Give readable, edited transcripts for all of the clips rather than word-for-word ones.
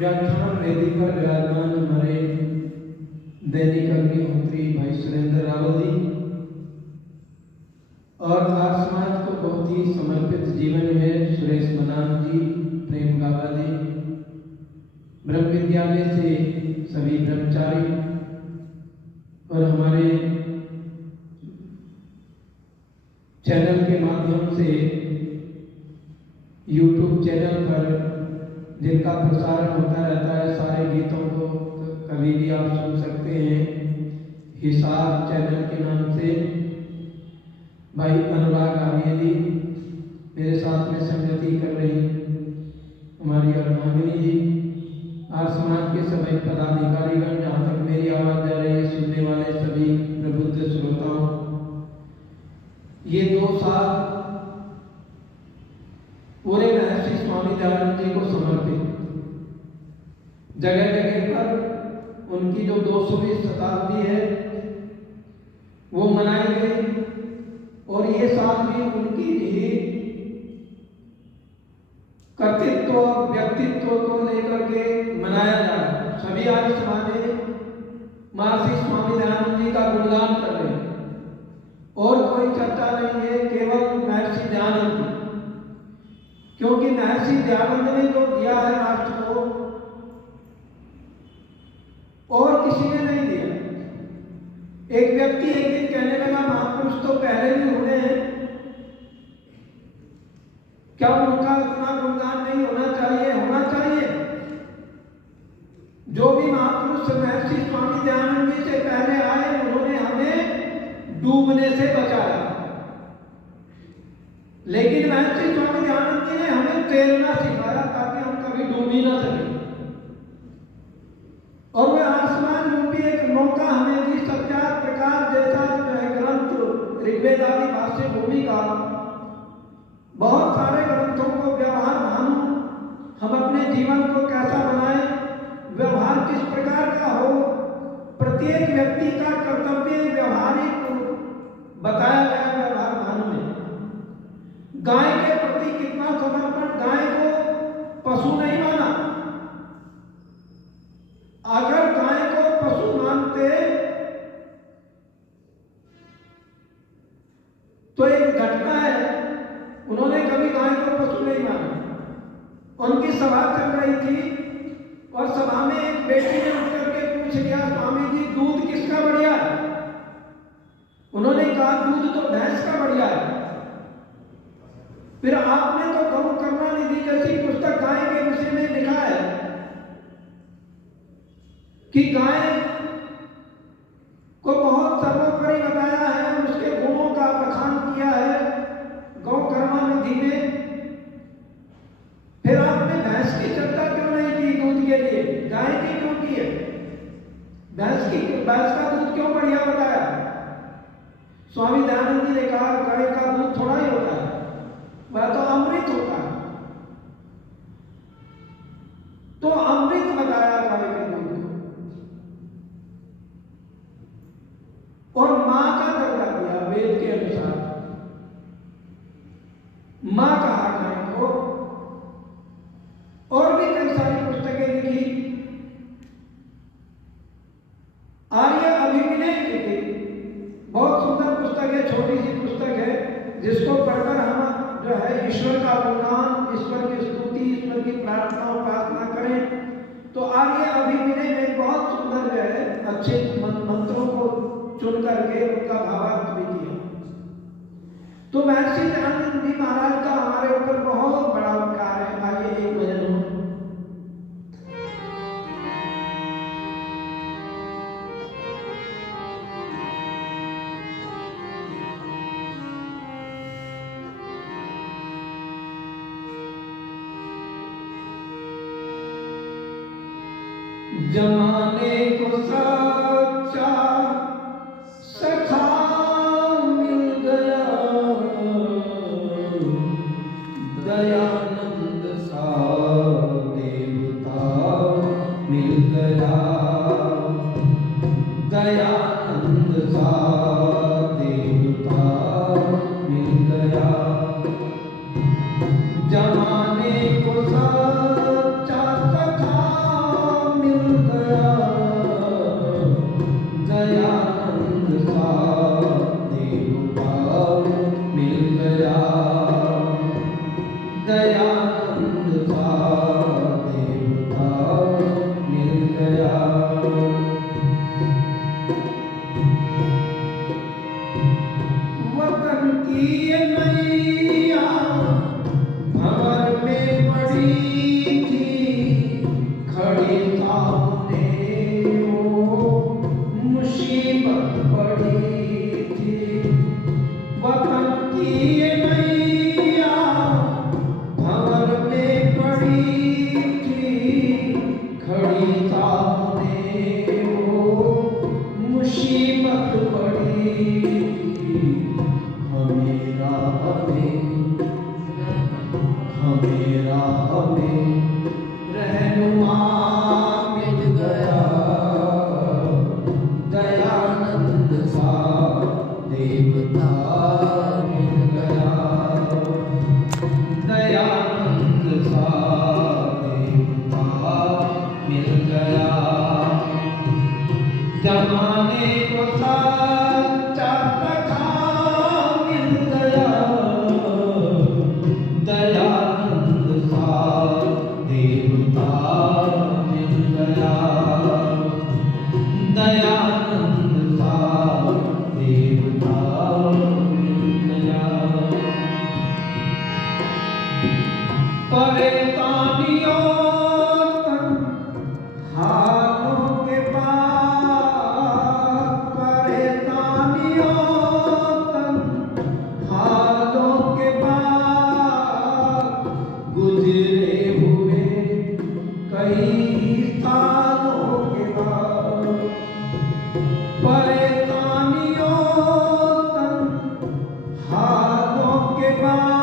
व्याख्यान वेदी पर विराजमान हमारे दैनिक अग्निहोत्री भाई सुरेंद्र रावल जी और आर्य समाज को बहुत ही समर्पित जीवन में सुरेश मनान जी, प्रेम गाबा जी, ब्रह्म विद्यालय से सभी ब्रह्मचारी और हमारे चैनल के माध्यम से YouTube चैनल पर जिनका प्रसारण होता रहता है, सारे गीतों को कभी भी आप सुन सकते हैं। हिसाब चैनल के नाम से भाई अनुराग आर्य जी मेरे साथ में संगति कर रही, हमारी अर्धांगिनी जी, आर्य समाज के सभी पदाधिकारीगण, जहाँ तक मेरी आवाज़ जा रही है, सुनने वाले सभी प्रबुद्ध श्रोताओं, ये 2 साल पूरे महर्षि स्वामी दयानंद जी को समर्पित, जगह जगह पर उनकी जो 200वीं शताब्दी है वो मनाई गई और ये साल भी उनकी ही कर्तृत्व और व्यक्तित्व को लेकर के मनाया जा रहा है। सभी आर्य समाज महर्षि स्वामी दयानंद जी का गुणगान कर रहे हैं और कोई चर्चा नहीं है, केवल महर्षि दयानंद जी, क्योंकि महर्षि दयानंद ने जो दिया है राष्ट्र को और किसी ने नहीं दिया। एक व्यक्ति एक दिन कहने लगा, महापुरुष तो पहले भी हुए हैं, क्या उनका इतना गुणगान नहीं होना चाहिए? होना चाहिए। जो भी महापुरुष महर्षि स्वामी दयानंद जी से पहले आए, उन्होंने हमें डूबने से बचाया, लेकिन महर्षि स्वामी दयानंद जी ने हमें तैरना सिखाया ताकि हम कभी डूब ही ना सके। और वह आसमान रूपी एक मौका हमें दी, सत्यात प्रकाश जैसा ग्रंथ, ऋग्वेद आदि भाष्य भूमि का, बहुत सारे ग्रंथों को व्यवहार भानु, हम अपने जीवन को कैसा बनाएं, व्यवहार किस प्रकार का हो, प्रत्येक व्यक्ति का कर्तव्य व्यवहारिक बताया गया व्यवहार भानु में। गाय के प्रति कितना समर्पण, गाय को पशु नहीं माना। अगर गाय को पशु मानते तो एक घटना है, उन्होंने कभी गाय को पशु नहीं माना। उनकी सभा चल रही थी और सभा में एक बेटी ने उठकर के पूछ लिया, स्वामी जी दूध किसका बढ़िया है? उन्होंने कहा दूध तो भैंस का बढ़िया है। फिर आपने तो गौ करुणानिधि जैसी पुस्तक गाय के विषय में लिखा है कि गाय को बहुत सर्वोपरि बताया है, उसके गुणों का बखान किया है गौ करुणानिधि में। फिर आपने भैंस की चर्चा क्यों नहीं की दूध के लिए, गाय की क्यों की है? भैंस का दूध क्यों बढ़िया बताया? स्वामी दयानंद जी ने कहा गाय का दूध थोड़ा ही होता है, वह तो अमृत होता है। तो अमृत बताया गाय के दूध को और मां का दर्जा दिया वेद के अनुसार, मां कहा गाय को। और भी कई सारी पुस्तकें लिखी, आर्य अभिविनय लिखी, बहुत सुंदर पुस्तक है, छोटी सी पुस्तक है, जिसको पढ़कर हम जो है ईश्वर का गुणगान, ईश्वर की स्तुति, ईश्वर की प्रार्थना उपासना करें। तो आर्य अभिविनय में बहुत सुंदर जो है अच्छे मंत्रों को चुन करके उनका भावार्थ भी किया। तो महर्षि दयानंद जी महाराज का हमारे ऊपर बहुत बड़ा उपकार है। आइए एक भजन हो। जमाने को सच्चा सखा मिल गया, दयानंद सा देवता मिल गया, दयानंद सा देवता मिल गया। परेशानियों हालों के बाद, परेशानियों हालों के बाद, गुजरे हुए कई सालों के बाद, परेशानियों हालों के बाद,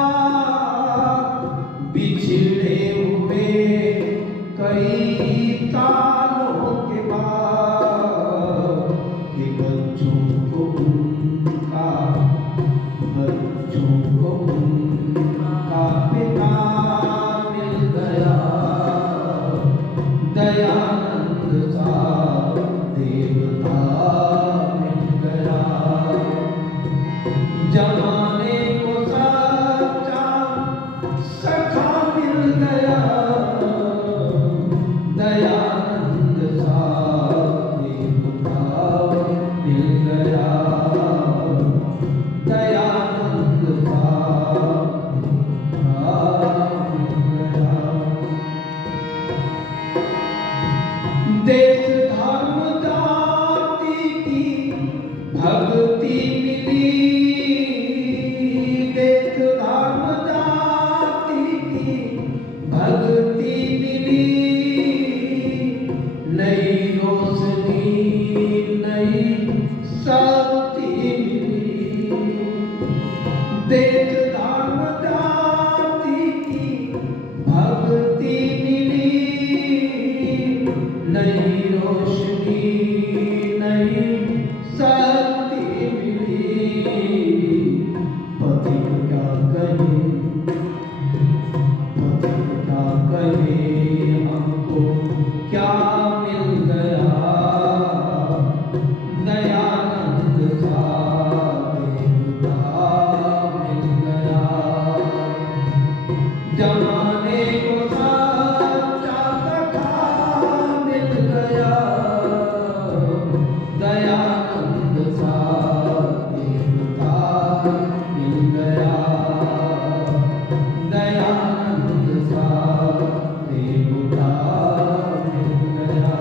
बिछड़े हुए कई सालों के बाद, कि बच्चों को उनका पिता मिल गया, दयानंद सा देवता मिल गया, जमाने को सच्चा सखा मिल गया, दयानंद सा देवता मिल गया, दयानंद सा देश धर्म जाति की भक्ति मिली, देश धर्म जाति की भक्ति मिली, नई रोशनी नई शक्ति मिली, देश धर्म जाति की भक्ति मिली, नई रोशनी नई शक्ति मिली, पति क्या कहे, पति क्या कहे, हमको क्या मिल गया, दयानंद सा देवता मिल गया, जमाने को सच्चा सखा मिल गया, दयानंद सा देवता मिल गया, दयानंद सा देवता मिल गया,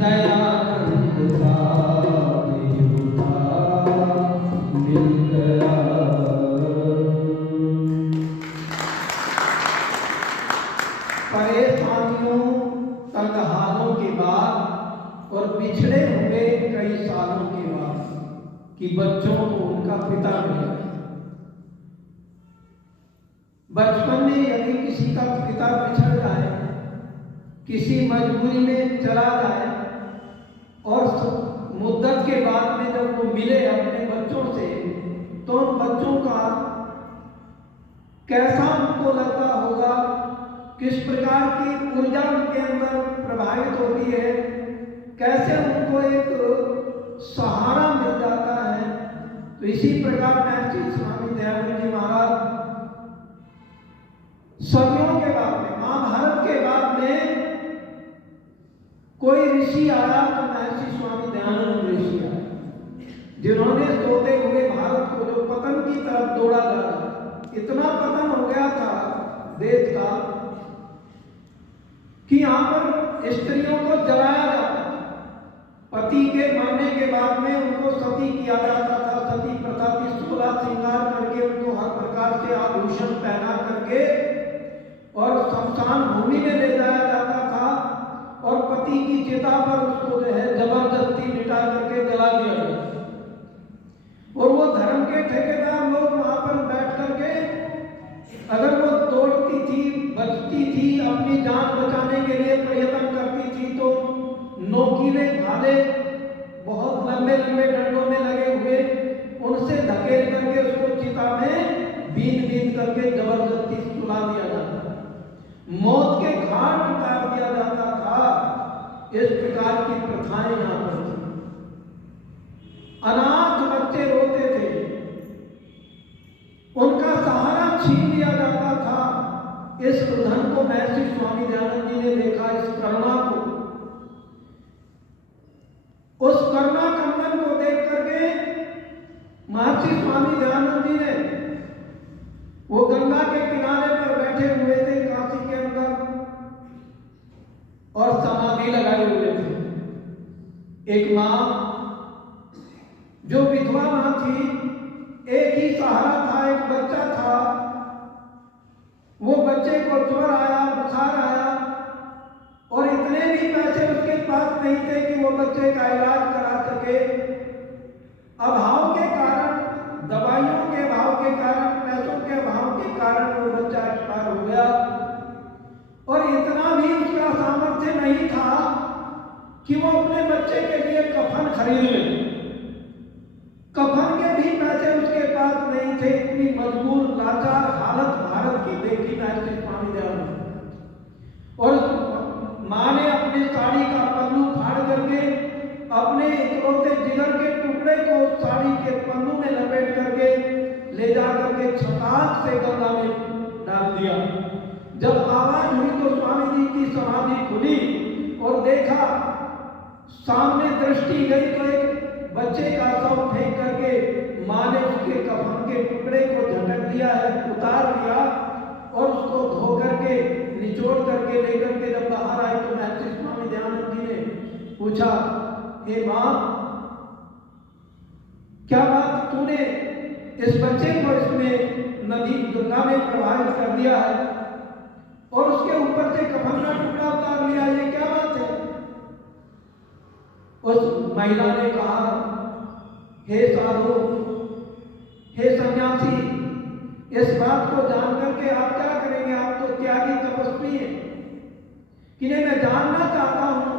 दयानंद सा देवता मिल गया। परेशानियों तंगहालों के बाद और बिछड़े हुए कई सालों के बाद, कि बच्चों को उनका पिता मिला। बचपन में यदि किसी का पिता बिछड़ जाए, किसी मजबूरी में चला जाए, और मुद्दत के बाद में जब वो मिले अपने बच्चों से, तो उन बच्चों का कैसा उनको लगता होगा, किस प्रकार की ऊर्जा उनके अंदर प्रभावित होती है, कैसे उनको एक सहारा मिल जाता है। तो इसी प्रकार महर्षि स्वामी दयानंद जी महाराज सदियों के बाद में, महाभारत के बाद में कोई ऋषि आया तो महर्षि स्वामी दयानंद ऋषि आए, जिन्होंने सोते हुए भारत को जो पतन की तरफ दौड़ा जा रहा, इतना पतन हो गया था देश का कि यहाँ पर स्त्रियों को जलाया जाता था। पति के मरने के बाद में उनको सती किया जाता था, सती प्रथा की 16 श्रृंगार करके उनको हर प्रकार से आभूषण पहना करके और शमशान भूमि में ले जाया जाता था, और पति की चिता पर उसको जो है जबरदस्ती लिटा करके जला दिया जाता। और वो धर्म के ठेकेदार लोग वहां पर बैठ करके, अगर वो दौड़ती थी, बचती थी, अपनी जान बचाने के लिए प्रयत्न करती थी, तो नोकीले भाले बहुत लंबे लंबे डंडों में लगे हुए उनसे धकेल करके उसको चिता में बीन बीन करके जबरदस्ती सुला दिया जाता, मौत के घाट उतार दिया जाता था। इस प्रकार की प्रथाएं यहाँ पर थी। अनाथ बच्चे रोते थे, उनका सहारा छीन लिया जाता था। इस रुधन को महर्षि स्वामी दयानंद जी ने देखा, इस करुणा को, उस करुणा कंदन को देख करके महर्षि स्वामी दयानंद जी ने वो गंगा के किनारे पर और समाधि लगाए हुए थे। एक माँ जो विधवा माँ थी, एक ही सहारा था, एक बच्चा था। वो बच्चे को ज्वर आया, बुखार आया और इतने भी पैसे उसके पास नहीं थे कि वो बच्चे का इलाज करा सके। अभाव के कारण, दवाइयों के अभाव के कारण, पैसों के अभाव के कारण वो बच्चा एक्सपायर हो गया। और इतना भी उसका सामर्थ्य नहीं था कि वो अपने बच्चे के लिए कफन खरीद ले। कफन के भी पैसे उसके पास नहीं थे। इतनी मजबूर लाचार हालत भारत की देखी महर्षि स्वामी दयानंद। और माँ ने अपनी साड़ी का पल्लू फाड़ करके अपने इकलौते जिगर के टुकड़े को साड़ी के पल्लू में लपेट करके ले जा करके छटाक से गंगा में डाल दिया। जब आवाज हुई तो स्वामी जी की समाधि खुली और देखा, सामने दृष्टि गई तो एक बच्चे का शव फेंक करके माँ ने उसके कफन के टुकड़े को झटक दिया है, उतार लिया और उसको धो करके निचोड़ करके लेकर के जब बाहर आई तो महर्षि स्वामी दयानंद जी ने पूछा, हे माँ, क्या बात, तूने इस बच्चे को इसमें नदी गंगा में प्रवाहित कर दिया है और उसके ऊपर से कफन का टुकड़ा उतार लिया, ये क्या बात है? उस महिला ने कहा, हे साधु, हे सन्यासी, इस बात को जान करके आप क्या करेंगे? आप तो त्यागी तपस्वी हैं। कि नहीं, मैं जानना चाहता हूं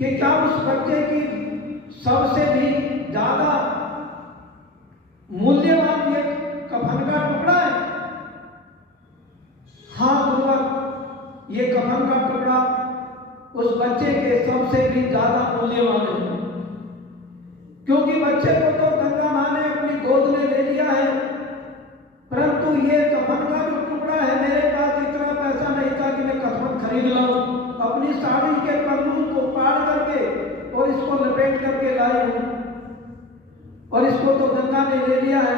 कि क्या उस बच्चे की सबसे भी ज्यादा मूल्यवान ये कफन का टुकड़ा है? हाँ गुरुवर, ये कफन का टुकड़ा उस बच्चे के सबसे भी ज्यादा मूल्यवान है, क्योंकि बच्चे को तो गंगा माँ ने अपनी गोद में ले लिया है, परंतु ये कफन का जो टुकड़ा है, मेरे पास इतना पैसा नहीं था कि मैं कफन खरीद लाऊं। अपनी साड़ी के पल्लू को फाड़ करके और इसको लपेट करके लाई हूं और इसको तो गंगा ने ले लिया है।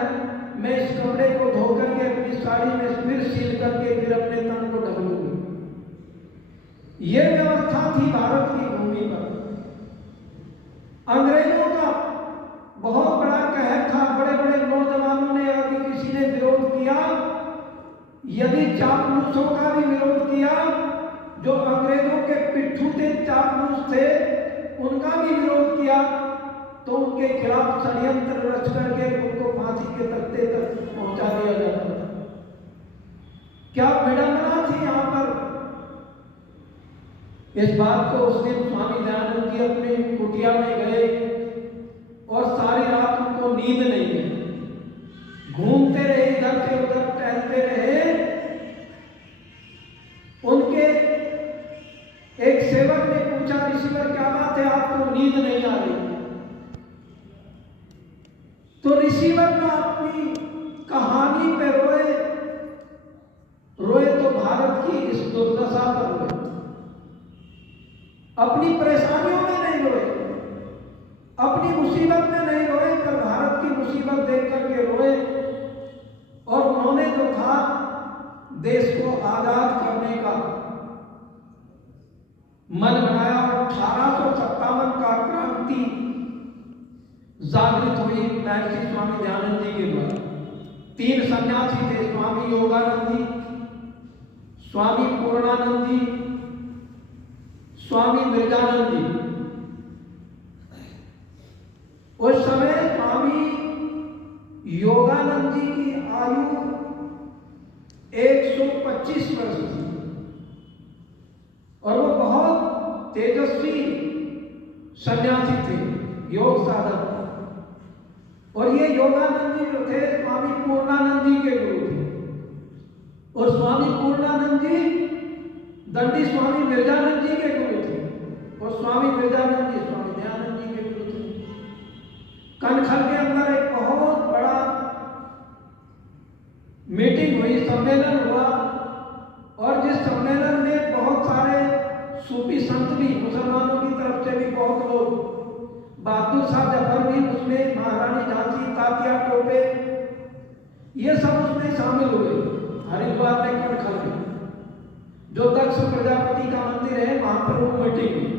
मैं इस कपड़े को धो करके अपनी साड़ी में फिर सील करके फिर अपने तन को ढक लूंगी। ये व्यवस्था थी भारत की भूमि पर। अंग्रेजों का बहुत बड़ा कहर था। बड़े बड़े नौजवानों ने, यदि किसी ने विरोध किया, यदि चापलूसों का भी विरोध किया, जो अंग्रेजों के पिट्ठू थे, चापलूस थे, उनका भी विरोध किया, तो उनके खिलाफ षड्यंत्र रच करके उनको फांसी के तख्ते तक पहुंचा दिया जाता था। क्या विडंबना थी यहां पर। इस बात को उस दिन स्वामी दयानंद जी अपने कुटिया में गए और सारी रात उनको नींद नहीं है, घूमते रहे, इधर से उधर टहलते रहे। उनके एक सेवक ने पूछा, ऋषिवर क्या बात है, आपको नींद नहीं आ रही? तो ऋषिवर ने अपनी कहानी पे रोए। रोए तो भारत की इस दुर्दशा पर रोए, अपनी परेशानियों में नहीं रोए, अपनी मुसीबत में नहीं रोए, पर भारत की मुसीबत देख करके रोए। और उन्होंने जो था देश को आजाद करने का मन बनाया। 1857 का क्रांति जागृत हुई महर्षि स्वामी दयानंद जी के द्वारा। 3 सन्यासी थे, स्वामी योगानंद जी, स्वामी पूर्णानंद जी, स्वामी मिर्जानंद जी। उस समय स्वामी योगानंद जी की आयु 125 वर्ष थी और वो बहुत तेजस्वी सन्यासी थे, योग साधक। और ये योगानंद जी जो थे स्वामी पूर्णानंद जी के गुरु थे और स्वामी पूर्णानंद जी दंडी स्वामी मिर्जानंद जी के गुरु थे और स्वामी मिर्जानंद जी स्वामी दयानंद जी के गुरु थे। कनखल के अंदर एक बहुत बड़ा मीटिंग हुई, सम्मेलन हुआ और जिस सम्मेलन में बहुत सारे सूफी संत भी, मुसलमानों की तरफ से भी बहुत लोग, बहादुर शाह जफर भी उसमें, महारानी झांसी, तात्या टोपे, ये सब उसमें शामिल हुए हरिद्वार में, कनखल में। जो दक्ष प्रजापति का मंदिर है वहां पर वो मीटिंग हुई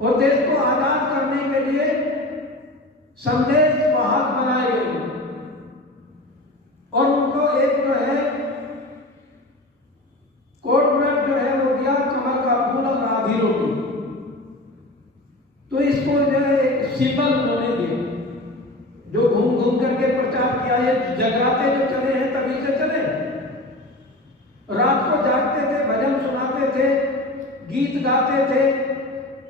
और देश को आजाद करने के लिए संदेश वाहक बनाए गए और उनको एक जो है कोड वर्ड जो है वो दिया कमल का फूल और आधी रोटी। तो इसको जो है एक सिंबल उन्होंने दिया जो घूम घूम करके प्रचार किया। ये जगराते जो चले हैं तभी से चले, रात को जागते थे, भजन सुनाते थे, गीत गाते थे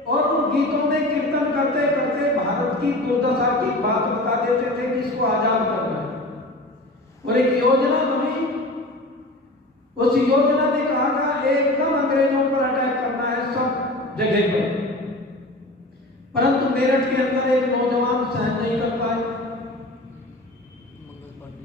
और उन गीतों में कीर्तन करते करते भारत की दुर्दशा की बात बता देते थे कि इसको आजाद करना है। और एक योजना बनी, उस योजना में कहा गया एकदम अंग्रेजों पर अटैक करना है सब जगह पर। परंतु मेरठ के अंदर एक नौजवान सहन नहीं कर पाए।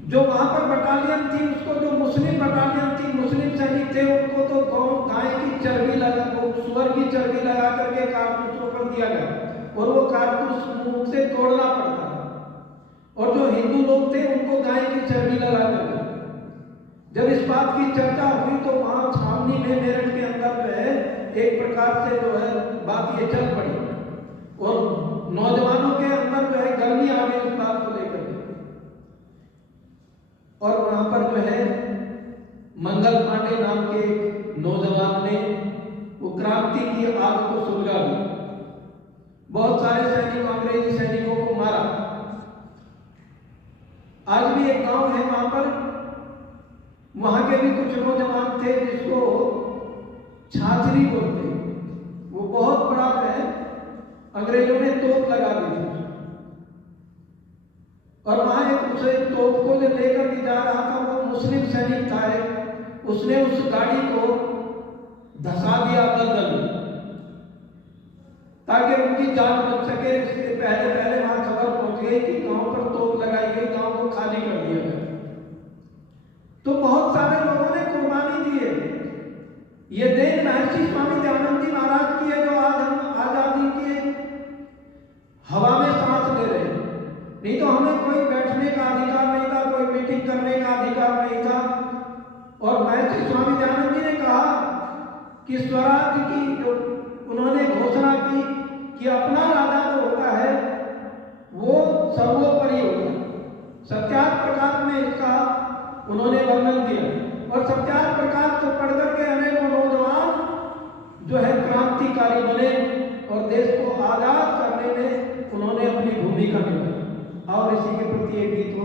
जो वहां पर बटालियन थी उसको, जो मुस्लिम बटालियन थी, मुस्लिम सैनिक थे, उनको तो गाय की चर्बी लगा, सुअर की चर्बी लगा करके कारतूसों पर दिया गया और वो कारतूस मुंह से तोड़ना पड़ता था। और जो हिंदू लोग थे उनको गाय की चर्बी लगा करके। जब इस बात की चर्चा हुई तो वहां छावनी में मेरठ के अंदर जो है एक प्रकार से जो है बात ये चल पड़ी और नौजवानों के अंदर जो है गर्मी आ गई इस बात को लेकर। और वहां पर जो है मंगल पांडे नाम के नौजवान ने वो क्रांति की आग को सुलगा दी, बहुत सारे सैनिकों, अंग्रेजी सैनिकों को मारा। आज भी एक गांव है वहां पर, वहां के भी कुछ नौजवान थे जिसको छाछरी बोलते, वो बहुत बड़ा है, अंग्रेजों ने तोप लगा दी थी और वहां एक उसे तोप को जो लेकर के जा रहा था वो मुस्लिम सैनिक था, उसने उस गाड़ी को धसा दिया दलदल में ताकि उनकी जान बच सके। इसके पहले पहले वहां खबर पहुंच गई कि गांव पर तोप लगाई गई, गांव को खाली कर दिया गया। तो बहुत सारे लोगों ने कुर्बानी दी है। ये देन महर्षि स्वामी दयानंद जी महाराज की है जो आज हम आजादी के हवा में सांस ले रहे हैं। नहीं तो हमें कोई बैठने का अधिकार नहीं था, कोई मीटिंग करने का अधिकार नहीं था। और महर्षि स्वामी दयानंद जी ने कहा कि स्वराज की जो उन्होंने घोषणा की कि अपना राजा जो होता है वो सर्वोपरि होता है। सत्याग्रह प्रकाश में इसका उन्होंने वर्णन दिया और सत्याग्रह प्रकाश को पढ़ करके अनेकों नौजवान जो है क्रांतिकारी बने और देश को आजाद करने में उन्होंने अपनी भूमिका निभाई। और इसी के प्रति एक गीत